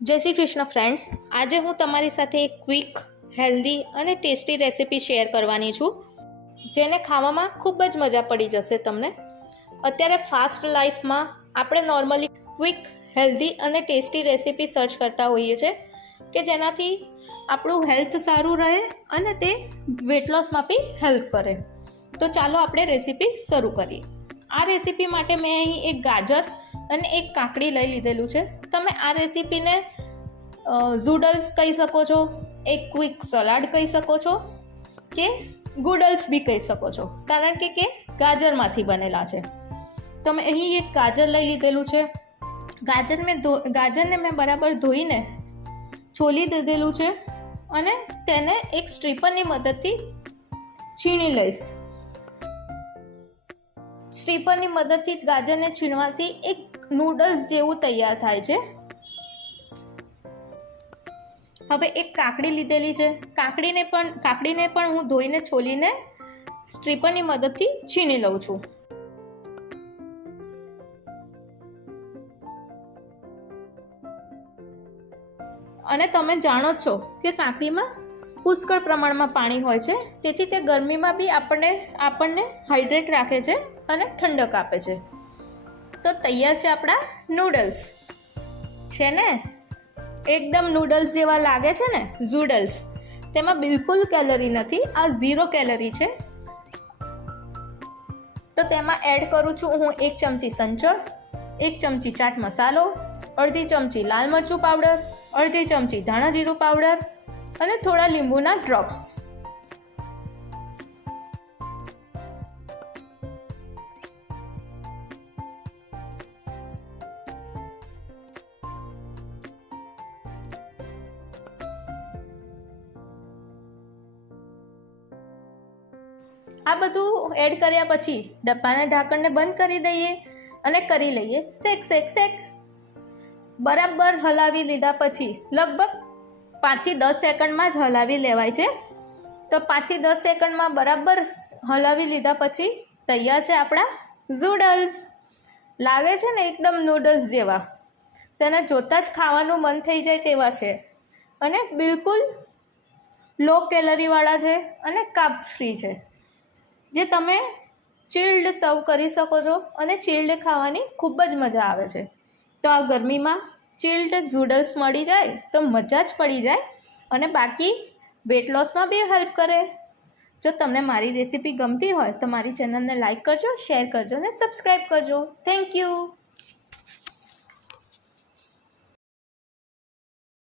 જય શ્રી કૃષ્ણ ફ્રેન્ડ્સ, આજે હું તમારી સાથે એક ક્વિક, હેલ્ધી અને ટેસ્ટી રેસિપી શેર કરવાની છું, જેને ખાવામાં ખૂબ જ મજા પડી જશે તમને. અત્યારે ફાસ્ટ લાઈફમાં આપણે નોર્મલી ક્વિક, હેલ્ધી અને ટેસ્ટી રેસિપી સર્ચ કરતા હોઈએ છીએ કે જેનાથી આપણું હેલ્થ સારું રહે અને તે વેટ લોસમાં બી હેલ્પ કરે. તો ચાલો આપણે રેસિપી શરૂ કરીએ. આ રેસિપી માટે મેં અહીં એક ગાજર અને એક કાકડી લઈ લીધેલું છે. તમે આ રેસિપીને ઝૂડલ્સ કહી શકો છો, એક ક્વિક સલાડ કહી શકો છો કે ગુડલ્સ બી કહી શકો છો, કારણ કે ગાજરમાંથી બનેલા છે. તો મેં અહીં એક ગાજર લઈ લીધેલું છે. ગાજરને મેં બરાબર ધોઈને છોલી દીધેલું છે અને તેને એક સ્ટ્રીપરની મદદથી છીણી લઈશ. સ્ટ્રીપરની મદદથી ગાજરને છીણવાથી એક નૂડલ્સ જેવું તૈયાર થાય છે. હવે એક કાકડી લીધેલી છે. કાકડીને પણ હું ધોઈને છોલીને સ્ટ્રીપરની મદદથી છીણી લઉં છું. અને તમે જાણો છો કે કાકડીમાં પુષ્કળ પ્રમાણમાં પાણી હોય છે, તેથી તે ગરમીમાં બી આપણને હાઇડ્રેટ રાખે છે અને ઠંડક આપે છે. તો તૈયાર છે આપણા નૂડલ્સ. છે ને એકદમ નૂડલ્સ જેવા લાગે છે ને, ઝૂડલ્સ. તેમાં બિલકુલ કેલરી નથી, આ 0 કેલરી છે. તો તેમાં એડ કરું છું હું 1 ચમચી સંચળ, 1 ચમચી ચાટ મસાલો, અડધી ચમચી લાલ મરચું પાવડર, અડધી ચમચી ધાણા જીરું પાવડર અને થોડા લીંબુના ડ્રોપ્સ. આ બધું એડ કર્યા પછી ડબ્બાના ઢાંકણને બંધ કરી દઈએ અને કરી લઈએ શેક. બરાબર હલાવી લીધા પછી લગભગ 5 થી 10 સેકન્ડમાં જ હલાવી લેવાય છે. તો 5 થી 10 સેકન્ડમાં બરાબર હલાવી લીધા પછી તૈયાર છે આપણા ઝૂડલ્સ. લાગે છે ને એકદમ નૂડલ્સ જેવા, તેને જોતાં જ ખાવાનું મન થઈ જાય તેવા છે અને બિલકુલ લો કેલરીવાળા છે અને કાર્બ્સ ફ્રી છે, જે તમે ચિલ્ડ સર્વ કરી શકો છો અને ચિલ્ડ ખાવાની ખૂબ જ મજા આવે છે. તો આ ગરમીમાં ચિલ્ડ ઝૂડલ્સ મળી જાય તો મજા જ પડી જાય અને બાકી વેટ લોસમાં બી હેલ્પ કરે. જો તમને મારી રેસિપી ગમતી હોય તો મારી ચેનલને લાઈક કરજો, શેર કરજો અને સબસ્ક્રાઈબ કરજો. Thank you.